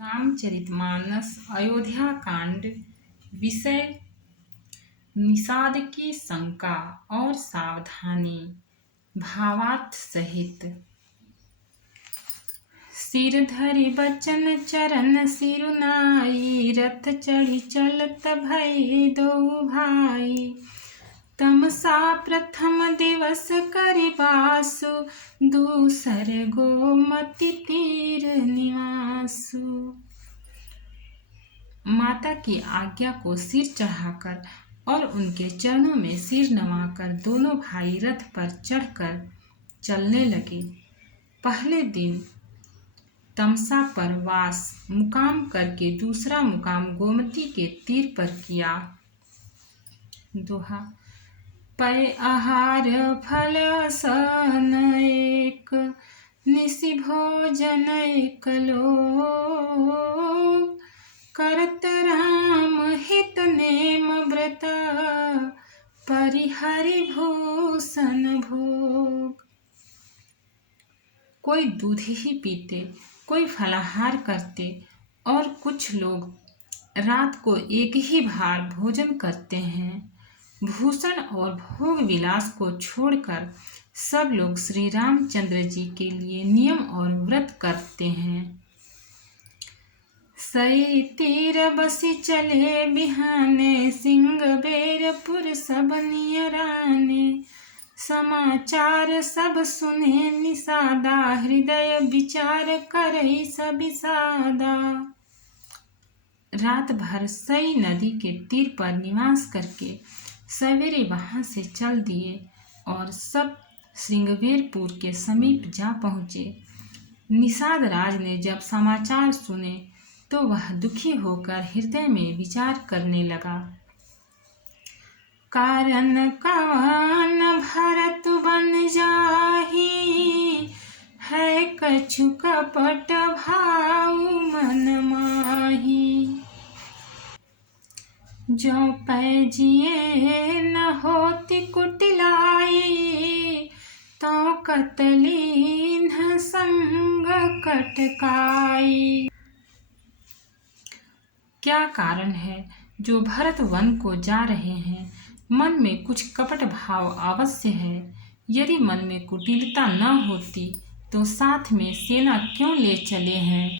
रामचरितमानस अयोध्या कांड। विषय निषाद की शंका और सावधानी। भावार्थ सहित। सिर धरि बचन चरण सिरुनाई, रथ चढ़ी चलत भई दो भाई। तमसा प्रथम दिवस करि बासु, दूसर गोमति तीर निवासु। माता की आज्ञा को सिर चढ़ाकर और उनके चरणों में सिर नवाकर दोनों भाई रथ पर चढ़कर चलने लगे। पहले दिन तमसा पर वास मुकाम करके दूसरा मुकाम गोमती के तीर पर किया। दोहा। पय आहार फल सन एक, निसि भोजन एक लोग। करत राम हित नेम व्रत, परिहरि भूषण भोग। कोई दूध ही पीते, कोई फलाहार करते और कुछ लोग रात को एक ही बार भोजन करते हैं। भूषण और भोग विलास को छोड़कर सब लोग श्री रामचंद्र जी के लिए नियम और व्रत करते हैं। सई तीर बसी चले बिहाने, सिंह बेरपुर सब नियराने। समाचार सब सुने निषादा, हृदय विचार करई सभी सादा। रात भर सई नदी के तीर पर निवास करके सवेरे वहां से चल दिए और सब श्रृंगवेरपुर के समीप जा पहुँचे। निषाद राज ने जब समाचार सुने तो वह दुखी होकर हृदय में विचार करने लगा। कारण कवन भरत बन जाही, है कछु कपट भाव मन माही। जो पै जिए न होती कुटिलाई, तो कतलीन संग कटकाई। क्या कारण है जो भरत वन को जा रहे हैं? मन में कुछ कपट भाव अवश्य है। यदि मन में कुटिलता न होती तो साथ में सेना क्यों ले चले हैं?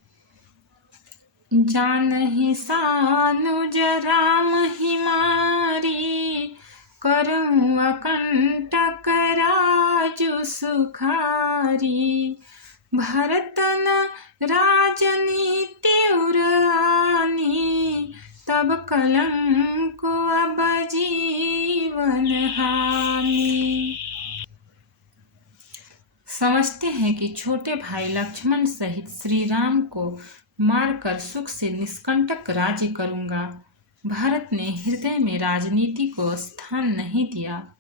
जानहि सानुज राम हिमारी, करऊँ अकंटक राजु सुखारी। भरतन राजनीति उरानी, तब कलंक अब जीवन हानि। समझते हैं कि छोटे भाई लक्ष्मण सहित श्री राम को मारकर सुख से निष्कंटक राज्य करूंगा। भरत ने हृदय में राजनीति को स्थान नहीं दिया,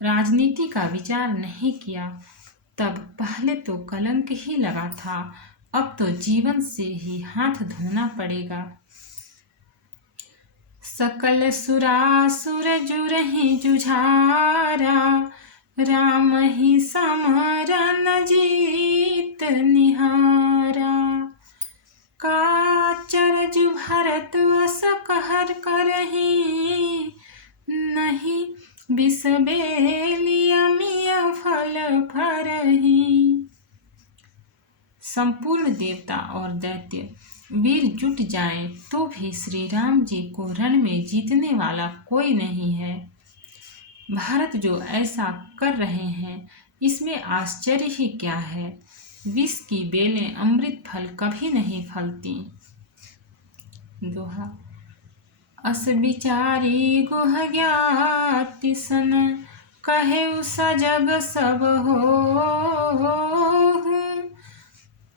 राजनीति का विचार नहीं किया। तब पहले तो कलंक ही लगा था, अब तो जीवन से ही हाथ धोना पड़ेगा। सकल सुरासुर जुरहि जुझारा, राम ही समरन जीत निहारा। काचरज भरत अस कहर करही, नहीं विष बेली अमिय फल फरही। संपूर्ण देवता और दैत्य वीर जुट जाएं तो भी श्री राम जी को रण में जीतने वाला कोई नहीं है। भरत जो ऐसा कर रहे हैं इसमें आश्चर्य ही क्या है। विष की बेलें अमृत फल कभी नहीं फलती। दोहा। अस विचारी गुह ज्ञाति सन, कहे सजग सब हो।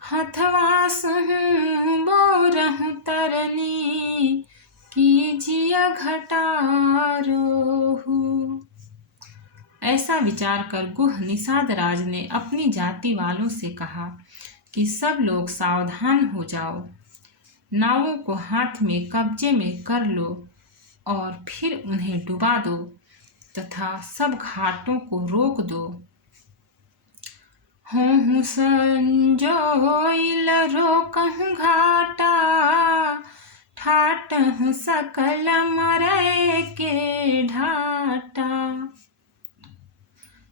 हथवास हूँ बोरहूँ तरनी, कीजिए घटारोहू। ऐसा विचार कर गुह निषाद राज ने अपनी जाति वालों से कहा कि सब लोग सावधान हो जाओ, नावों को हाथ में कब्जे में कर लो और फिर उन्हें डुबा दो तथा सब घाटों को रोक दो। होहु संजोइल रोकहु घाटा, काटहु सकल मरय के ढाटा।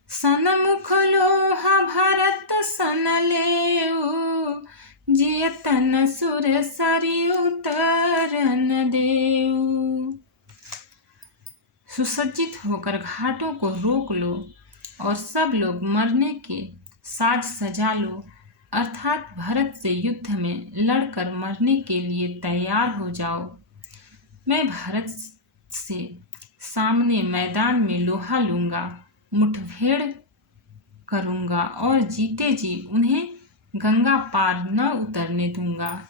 सनमुख लोहा भरत सन लेऊ, जियतन सुर सरी उतरन देऊ। सुसज्जित होकर घाटों को रोक लो और सब लोग मरने के साज सजा लो, अर्थात भरत से युद्ध में लड़कर मरने के लिए तैयार हो जाओ। मैं भरत से सामने मैदान में लोहा लूंगा, मुठभेड़ करूंगा और जीते जी उन्हें गंगा पार न उतरने दूंगा।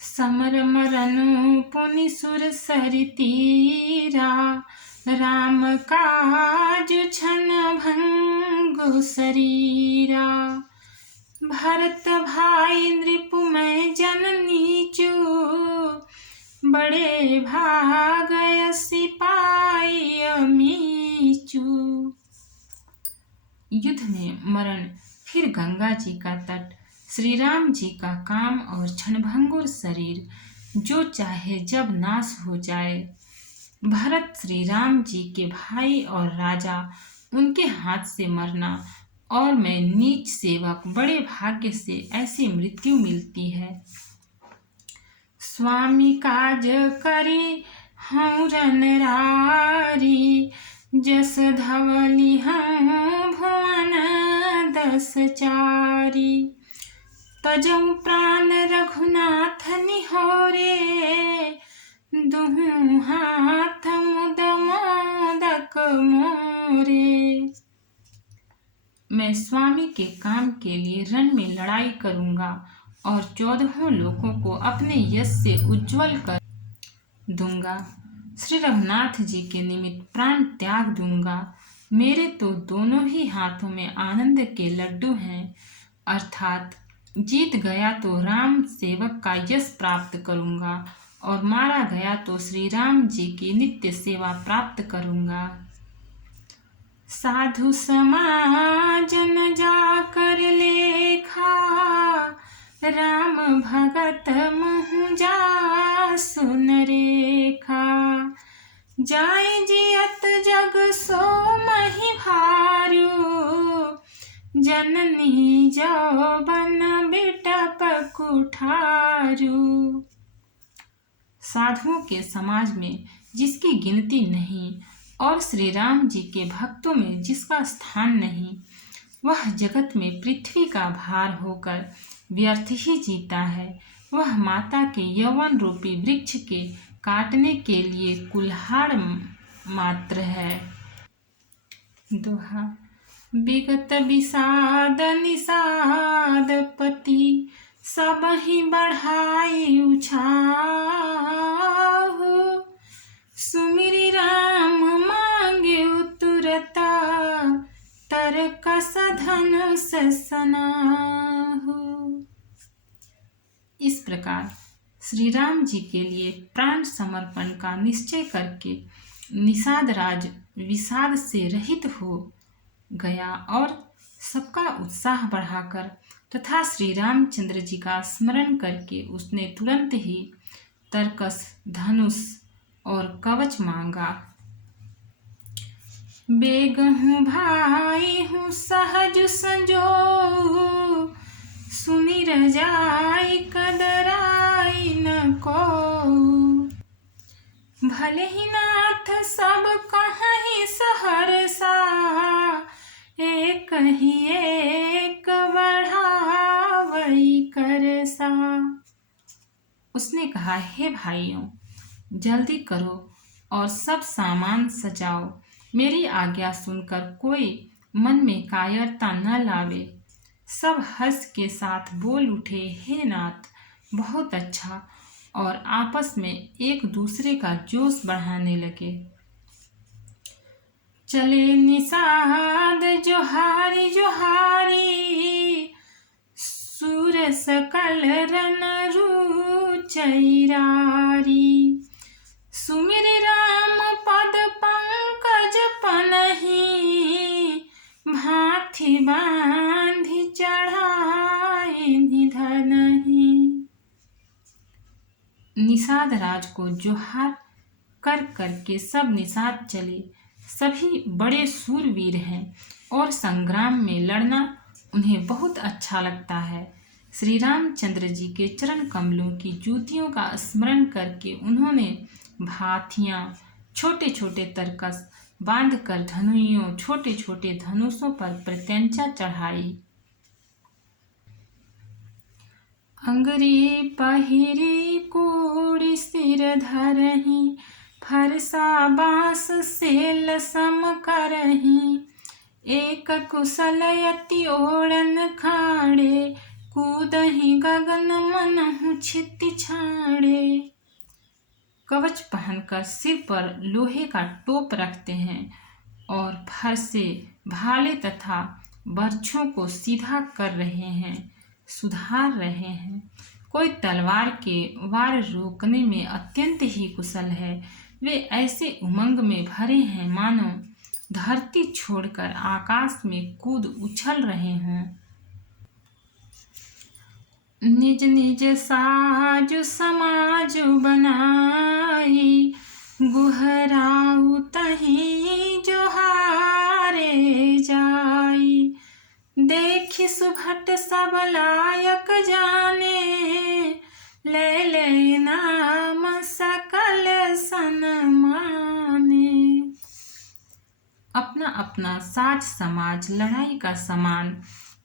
समर मरनु पुनि सुर सरि तीरा, राम काज छन भंगु शरीरा। भरत भाई नृपुमय जन नीचू, बड़े भाग सिपाही अमीचू। युद्ध में मरण, फिर गंगा जी का तट, श्री राम जी का काम और क्षणभंगुर शरीर, जो चाहे जब नाश हो जाए। भरत श्री राम जी के भाई और राजा, उनके हाथ से मरना, और मैं नीच सेवक, बड़े भाग्य से ऐसी मृत्यु मिलती है। स्वामी काज करी हूँ रनरारी, जस धवली हूँ भुवन 10 चारी। तजऊ प्राण रघुनाथ निहोरे, दुहु हाथ मुद मोदक मोरे। मैं स्वामी के काम के लिए रण में लड़ाई करूंगा और 14 लोगों को अपने यश से उज्जवल कर दूंगा। श्री रघुनाथ जी के निमित्त प्राण त्याग दूंगा। मेरे तो दोनों ही हाथों में आनंद के लड्डू हैं, अर्थात जीत गया तो राम सेवक का यश प्राप्त करूंगा और मारा गया तो श्री राम जी की नित्य सेवा प्राप्त करूंगा। साधु समाज न जाकर लेखा, राम भगत मुँह जा सुन रेखा। जाय जियत जग सो मही भारू, जननी जो बन बिटप कुठारू। साधुओं के समाज में जिसकी गिनती नहीं और श्री राम जी के भक्तों में जिसका स्थान नहीं, वह जगत में पृथ्वी का भार होकर व्यर्थ ही जीता है। वह माता के यौवन रूपी वृक्ष के काटने के लिए कुल्हाड़ मात्र है। दोहा। विगत विषाद निषाद पति, सब ही बढ़ाई उछाहु। सुमिरि राम मांगे तुरता, तरकस धनुष सनाहु। इस प्रकार श्री राम जी के लिए प्राण समर्पण का निश्चय करके निषाद राज विषाद से रहित हो गया और सबका उत्साह बढ़ाकर तथा श्री रामचंद्र जी का स्मरण करके उसने तुरंत ही तरकस, धनुष और कवच मांगा। बेग हूँ भाई हूँ सहज संजोऊ, सुनि रजाई कदराई न को। भले ही नाथ सब कहीं सहरसा, एक ही एक बढ़ावई करसा। उसने कहा, हे भाइयों, जल्दी करो और सब सामान सजाओ। मेरी आज्ञा सुनकर कोई मन में कायरता न लावे। सब हर्ष के साथ बोल उठे, हे नाथ, बहुत अच्छा, और आपस में एक दूसरे का जोश बढ़ाने लगे। चले निषाद जोहारी जोहारी, सूर सकल रन रुचैरारी। सुमिरि राम पद पंकज पनहि, भाथि बांधि चढ़ाई निधनहि। निषाद राज को जोहार कर करके सब निषाद चले। सभी बड़े सूरवीर हैं और संग्राम में लड़ना उन्हें बहुत अच्छा लगता है। श्री रामचंद्र जी के चरण कमलों की जूतियों का स्मरण करके उन्होंने भाथियां, छोटे छोटे तरकस बांधकर धनुइयों, छोटे छोटे धनुषों पर प्रत्यंचा चढ़ाई। अंगरी पहिरी कूड़ी सिर धरही, फरसा बाँस सेल सम करही। एक कुशल यति ओढ़न खाड़े, कूदहि गगन मनहु छिति छाड़े। कवच पहनकर सिर पर लोहे का टोप रखते हैं और फरसे, भाले तथा बर्छों को सीधा कर रहे हैं, सुधार रहे हैं। कोई तलवार के वार रोकने में अत्यंत ही कुशल है। वे ऐसे उमंग में भरे हैं मानो धरती छोड़कर आकाश में कूद उछल रहे हों। निज निज साजु समाजु बनाई, गुहराऊ तही जोहारे जाई। देखि सुभट सब लायक जाने, ले ले नाम सकल सन्माने। अपना अपना साज समाज, लड़ाई का सामान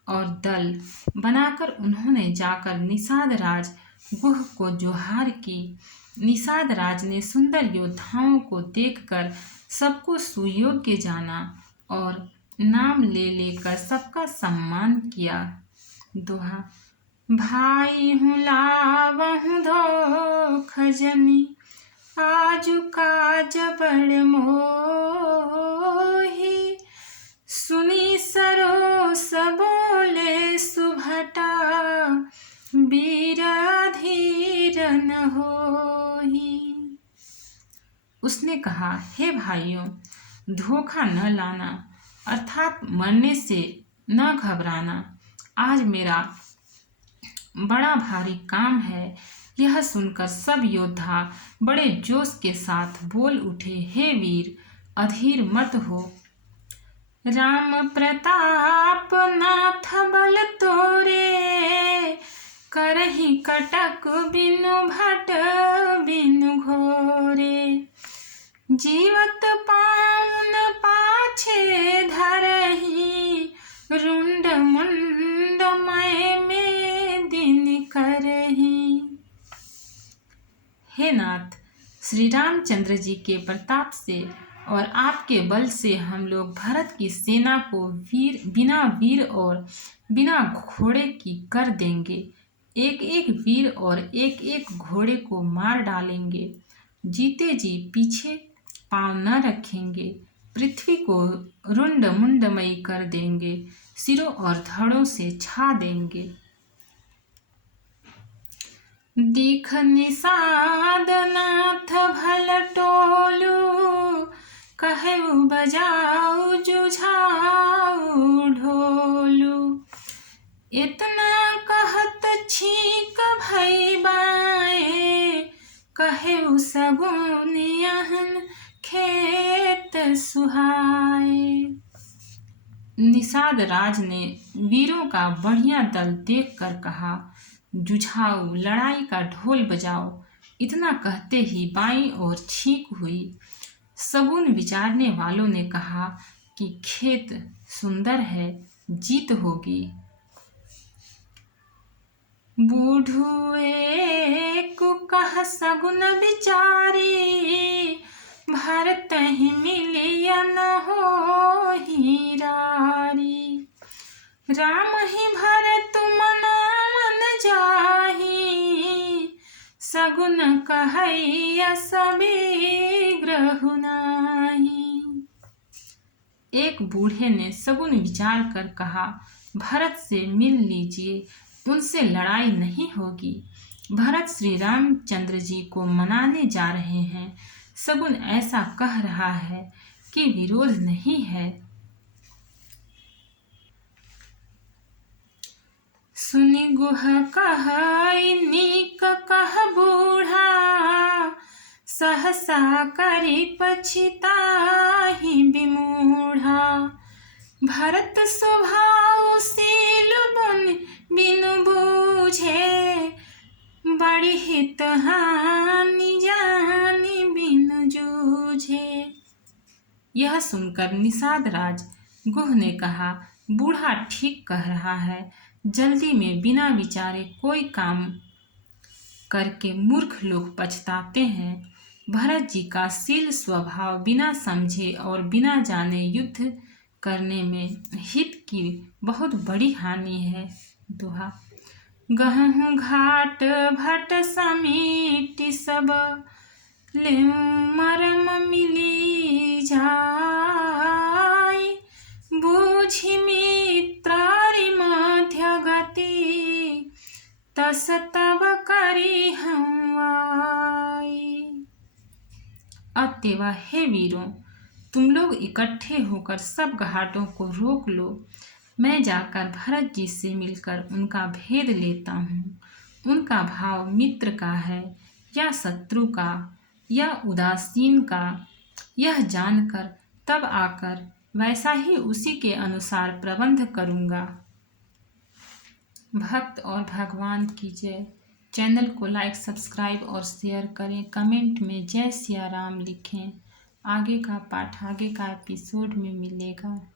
और दल बनाकर उन्होंने जाकर निषाद राज गुह को जोहार की। निषाद राज ने सुंदर योद्धाओं को देखकर सबको सुयोग्य जाना और नाम ले लेकर सबका सम्मान किया। दोहा। भाई हूँ लावहूँ धो खजनी, आजु काज बड़ मोही। सुनी सरोस बोले सुभटा, वीर धीर न होही। उसने कहा, हे भाइयों, धोखा न लाना अर्थात मरने से न घबराना। आज मेरा बड़ा भारी काम है। यह सुनकर सब योद्धा बड़े जोश के साथ बोल उठे, हे वीर, अधीर मत हो। राम प्रताप नाथ बल तोरे, करहि कटक बिनु भट बिनु घोरे। जीवत पाउन पाछे धरही, रुंड मुंड मय में दिन करही। हे नाथ, श्री रामचंद्र जी के प्रताप से और आपके बल से हम लोग भरत की सेना को बिना वीर और बिना घोड़े की कर देंगे। एक एक वीर और एक एक घोड़े को मार डालेंगे। जीते जी पीछे पांव न रखेंगे। पृथ्वी को रुंड मुंडमयी कर देंगे, सिरों और धड़ों से छा देंगे। दीख निषाद नाथ भल टोलू, कहु बजाऊ जुझाऊ ढोलू। इतना कहत छीक भई बाए, कहु सगुन यहन खेत सुहाए। निषाद राज ने वीरों का बढ़िया दल देखकर कहा, जुझाऊ, लड़ाई का ढोल बजाओ। इतना कहते ही बाईं ओर छींक हुई। सगुन विचारने वालों ने कहा कि खेत सुंदर है, जीत होगी। बूढ़ुए को कह सगुन विचारी, भरत ही मिलिया न होहि रारी। राम ही भरत मना मन जाहि, सगुन कहैया सबे ग्रहु नाही। एक बूढ़े ने सगुन विचार कर कहा, भरत से मिल लीजिए, उनसे लड़ाई नहीं होगी। भरत श्री रामचंद्र जी को मनाने जा रहे हैं। सगुन ऐसा कह रहा है कि विरोध नहीं है। सुनि गुह कहई नीक कह बूढ़ा, सहसा करी पछिताहि विमूढ़ा। भरत स्वभावशील बन बिनु बूझे, बड़ी हित हानि जानि बिनु जूझे। यह सुनकर निषाद राज गुह ने कहा, बूढ़ा ठीक कह रहा है। जल्दी में बिना विचारे कोई काम करके मूर्ख लोग पछताते हैं। भरत जी का शील स्वभाव बिना समझे और बिना जाने युद्ध करने में हित की बहुत बड़ी हानि है। दोहा। गहूँ घाट भट समीटि सब, लेऊँ मरम मिली जाय। बूझि मित्रारि मध्य गति, तस तब करी हम आई। अतएव हे वीरों, तुम लोग इकट्ठे होकर सब घाटों को रोक लो। मैं जाकर भरत जी से मिलकर उनका भेद लेता हूँ। उनका भाव मित्र का है या शत्रु का या उदासीन का, यह जानकर तब आकर वैसा ही उसी के अनुसार प्रबंध करूँगा। भक्त और भगवान की जय। चैनल को लाइक, सब्सक्राइब और शेयर करें। कमेंट में जय सिया राम लिखें। आगे का पाठ आगे का एपिसोड में मिलेगा।